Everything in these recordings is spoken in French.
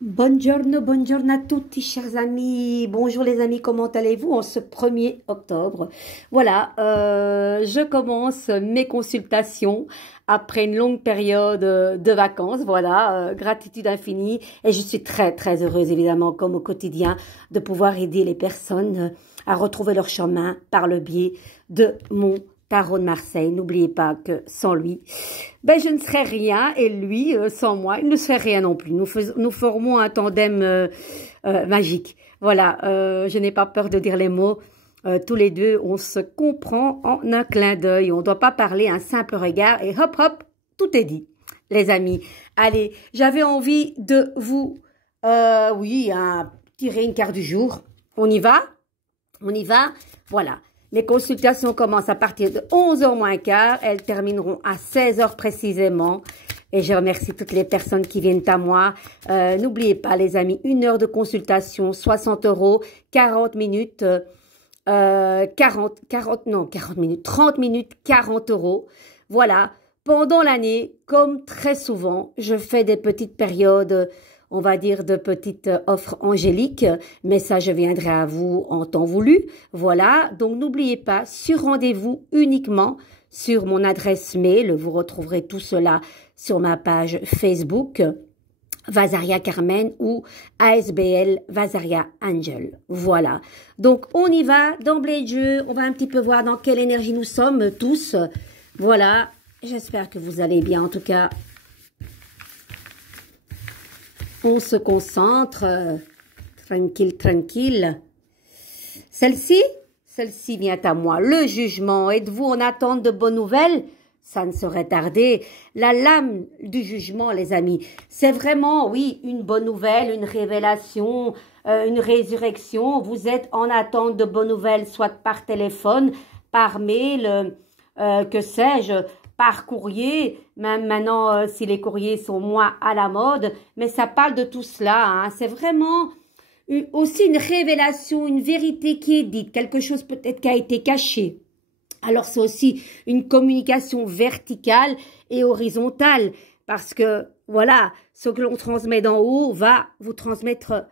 Buongiorno a tutti, chers amis. Bonjour les amis, comment allez-vous en ce 1er octobre? Voilà, je commence mes consultations après une longue période de vacances. Voilà, gratitude infinie. Et je suis très heureuse, évidemment, comme au quotidien, de pouvoir aider les personnes à retrouver leur chemin par le biais de mon tarot de Marseille. N'oubliez pas que sans lui, ben je ne serais rien et lui, sans moi, il ne serait rien non plus. Nous formons un tandem magique. Voilà, je n'ai pas peur de dire les mots. Tous les deux, on se comprend en un clin d'œil. On ne doit pas parler un simple regard et hop hop, tout est dit. Les amis, allez, j'avais envie de vous, oui, tirer une carte du jour. On y va? On y va? Voilà. Les consultations commencent à partir de 11h moins quart. Elles termineront à 16h précisément. Et je remercie toutes les personnes qui viennent à moi. N'oubliez pas, les amis, 1 heure de consultation, 60 euros, 40 minutes, 40 minutes, 30 minutes, 40 euros. Voilà. Pendant l'année, comme très souvent, je fais des petites périodes, on va dire de petites offres angéliques, mais ça, je viendrai à vous en temps voulu. Voilà, donc n'oubliez pas, sur rendez-vous uniquement sur mon adresse mail. Vous retrouverez tout cela sur ma page Facebook, Vazaria Carmen ou ASBL Vazaria Angel. Voilà, donc on y va d'emblée de jeu. On va un petit peu voir dans quelle énergie nous sommes tous. Voilà, j'espère que vous allez bien en tout cas. On se concentre, tranquille. Celle-ci vient à moi. Le jugement, êtes-vous en attente de bonnes nouvelles? Ça ne saurait tarder. La lame du jugement, les amis, c'est vraiment, oui, une bonne nouvelle, une révélation, une résurrection. Vous êtes en attente de bonnes nouvelles, soit par téléphone, par mail, que sais-je, par courrier, même maintenant si les courriers sont moins à la mode, mais ça parle de tout cela, hein. C'est vraiment aussi une révélation, une vérité qui est dite, quelque chose peut-être qui a été caché. Alors c'est aussi une communication verticale et horizontale, parce que voilà, ce que l'on transmet d'en haut va vous transmettre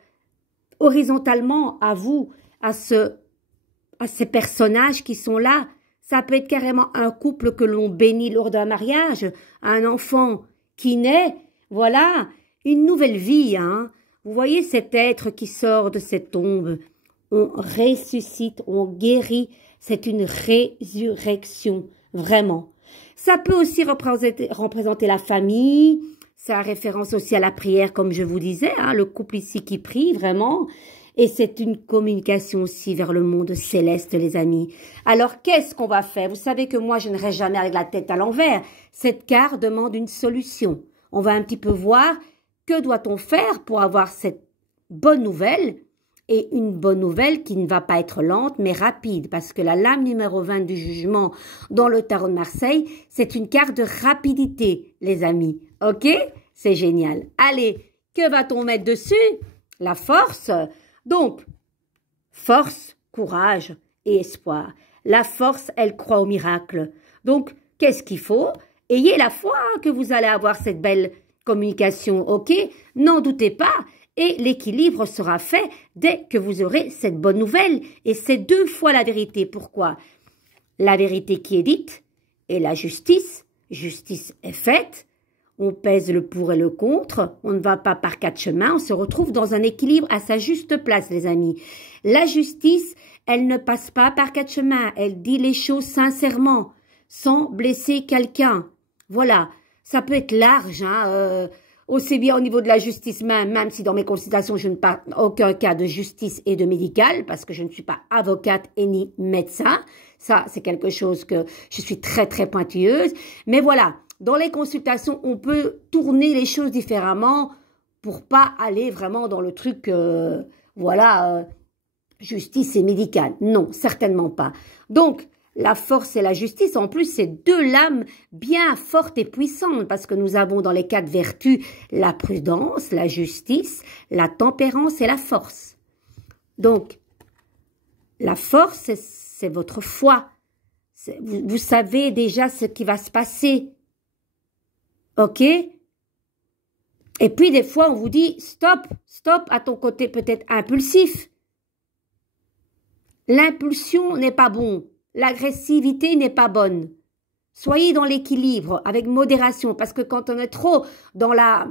horizontalement à vous, à ces personnages qui sont là. Ça peut être carrément un couple que l'on bénit lors d'un mariage, un enfant qui naît, voilà, une nouvelle vie, hein. Vous voyez cet être qui sort de cette tombe, on ressuscite, on guérit, c'est une résurrection, vraiment. Ça peut aussi représenter la famille, ça a référence aussi à la prière, comme je vous disais, hein, le couple ici qui prie, vraiment. Et c'est une communication aussi vers le monde céleste, les amis. Alors, qu'est-ce qu'on va faire? Vous savez que moi, je ne reste jamais avec la tête à l'envers. Cette carte demande une solution. On va un petit peu voir que doit-on faire pour avoir cette bonne nouvelle, et une bonne nouvelle qui ne va pas être lente, mais rapide, parce que la lame numéro 20 du jugement dans le tarot de Marseille, c'est une carte de rapidité, les amis. Ok? C'est génial. Allez, que va-t-on mettre dessus? La force. Donc, force, courage et espoir. La force, elle croit au miracle. Donc, qu'est-ce qu'il faut? Ayez la foi que vous allez avoir cette belle communication, ok? N'en doutez pas. Et l'équilibre sera fait dès que vous aurez cette bonne nouvelle. Et c'est 2 fois la vérité. Pourquoi? La vérité qui est dite et la justice. Justice est faite. On pèse le pour et le contre, on ne va pas par 4 chemins, on se retrouve dans un équilibre à sa juste place, les amis. La justice, elle ne passe pas par 4 chemins, elle dit les choses sincèrement, sans blesser quelqu'un. Voilà, ça peut être large, hein, aussi bien au niveau de la justice même si dans mes consultations, je ne parle aucun cas de justice et de médical, parce que je ne suis pas avocate et ni médecin. Ça, c'est quelque chose que je suis très pointilleuse. Mais voilà. Dans les consultations, on peut tourner les choses différemment pour pas aller vraiment dans le truc, voilà, justice et médical. Non, certainement pas. Donc, la force et la justice, en plus, c'est 2 lames bien fortes et puissantes parce que nous avons dans les 4 vertus la prudence, la justice, la tempérance et la force. Donc, la force, c'est votre foi. Vous savez déjà ce qui va se passer. Ok? Et puis des fois, on vous dit, stop, stop à ton côté peut-être impulsif. L'impulsion n'est pas bon. L'agressivité n'est pas bonne. Soyez dans l'équilibre, avec modération, parce que quand on est trop dans la...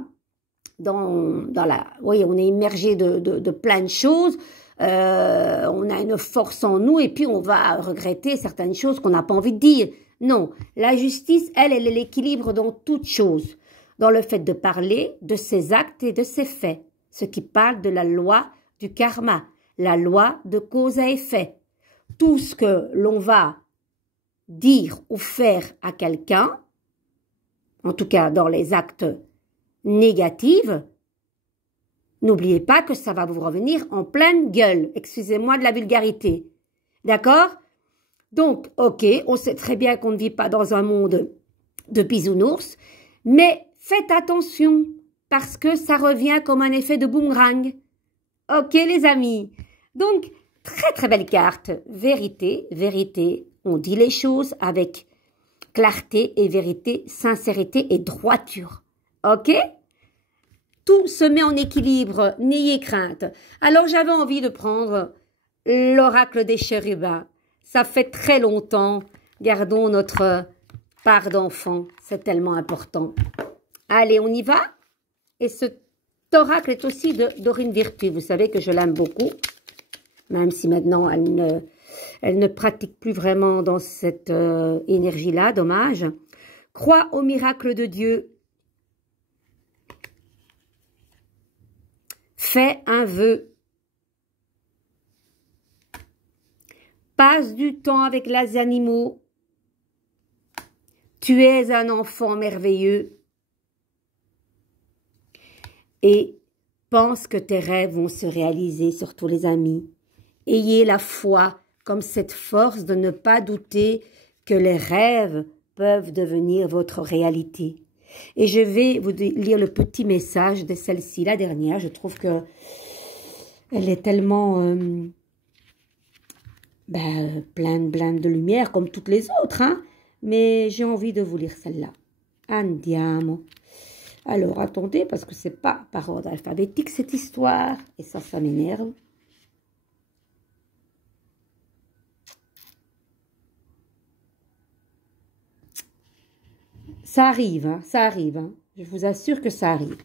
oui, on est immergé de plein de choses, on a une force en nous et puis on va regretter certaines choses qu'on n'a pas envie de dire. Non, la justice, elle est l'équilibre dans toute chose, dans le fait de parler de ses actes et de ses faits, ce qui parle de la loi du karma, la loi de cause à effet. Tout ce que l'on va dire ou faire à quelqu'un, en tout cas dans les actes négatifs, n'oubliez pas que ça va vous revenir en pleine gueule. Excusez-moi de la vulgarité. D'accord? Donc, ok, on sait très bien qu'on ne vit pas dans un monde de bisounours, mais faites attention, parce que ça revient comme un effet de boomerang. Ok, les amis? Donc, très très belle carte. Vérité, vérité. On dit les choses avec clarté et vérité, sincérité et droiture. Ok? Tout se met en équilibre, n'ayez crainte. Alors j'avais envie de prendre l'oracle des chérubins. Ça fait très longtemps. Gardons notre part d'enfant. C'est tellement important. Allez, on y va? Et cet oracle est aussi de Dorine Virtue. Vous savez que je l'aime beaucoup. Même si maintenant elle ne pratique plus vraiment dans cette énergie-là, dommage. Crois au miracle de Dieu. Fais un vœu. Passe du temps avec les animaux. Tu es un enfant merveilleux. Et pense que tes rêves vont se réaliser, surtout les amis. Ayez la foi comme cette force de ne pas douter que les rêves peuvent devenir votre réalité. Et je vais vous lire le petit message de celle-ci, la dernière. Je trouve que elle est tellement pleine de lumière comme toutes les autres, hein. Mais j'ai envie de vous lire celle-là. Andiamo. Alors, attendez, parce que c'est pas par ordre alphabétique cette histoire. Et ça m'énerve. Ça arrive, hein, ça arrive. Hein. Je vous assure que ça arrive.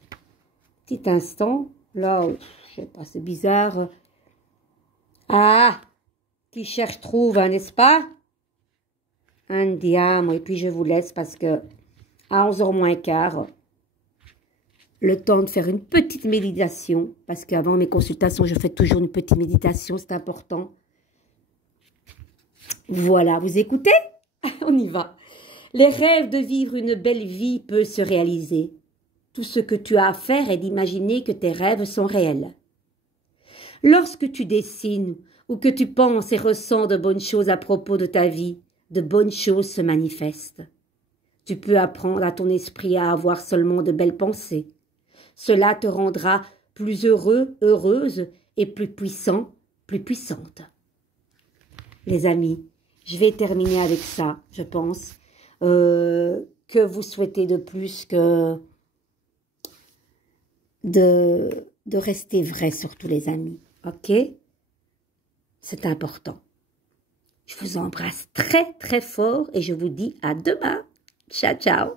Petit instant. Là, je sais pas, c'est bizarre. Ah, qui cherche trouve, hein, n'est-ce pas? Andiamo. Et puis je vous laisse parce que à 11h moins quart, le temps de faire une petite méditation. Parce qu'avant mes consultations, je fais toujours une petite méditation, c'est important. Voilà, vous écoutez? On y va. Les rêves de vivre une belle vie peuvent se réaliser. Tout ce que tu as à faire est d'imaginer que tes rêves sont réels. Lorsque tu dessines ou que tu penses et ressens de bonnes choses à propos de ta vie, de bonnes choses se manifestent. Tu peux apprendre à ton esprit à avoir seulement de belles pensées. Cela te rendra plus heureux, heureuse et plus puissant, plus puissante. Les amis, je vais terminer avec ça, je pense. Que vous souhaitez de plus que de rester vrai, surtout les amis. Ok? C'est important. Je vous embrasse très très fort et je vous dis à demain. Ciao, ciao.